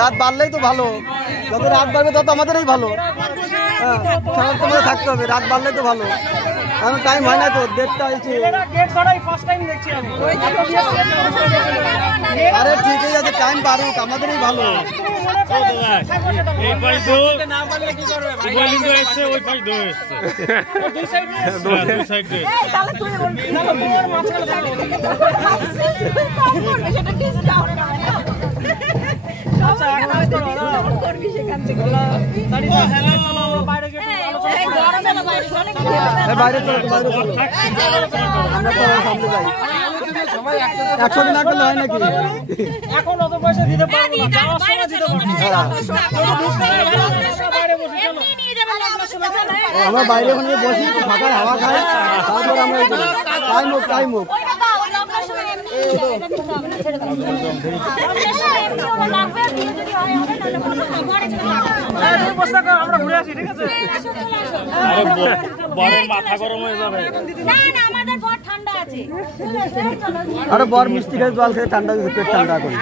রাত বাড়লেই তো ভালো, যত রাত বাড়বে তত আমাদেরই ভালো। হ্যাঁ, তোমাদের থাকতে হবে, রাত বাড়লেই তো ভালো। এখন টাইম হয় না তো, 1:30 হয়েছে। আরে ঠিকই আছে, টাইম বাড়ুক, আমাদেরই ভালো। বাইরে চলো, আমরা তো সামনে যাই। 100 দিন আগে হয় নাকি? এখন অত পয়সা দিতে পারবো না, যাওয়ার সময় দিতে পারবো। আমরা বাইরে ওখানে বসি, ফাঁকায় হাওয়া খাই, তারপর আমরা টাইম হোক। আমরা ঘুরে আসি, ঠিক আছে? মাথা গরম হয়ে যাবে। আরে বর মিষ্টি খেয়ে জল খেয়ে ঠান্ডা পেট ঠান্ডা করে।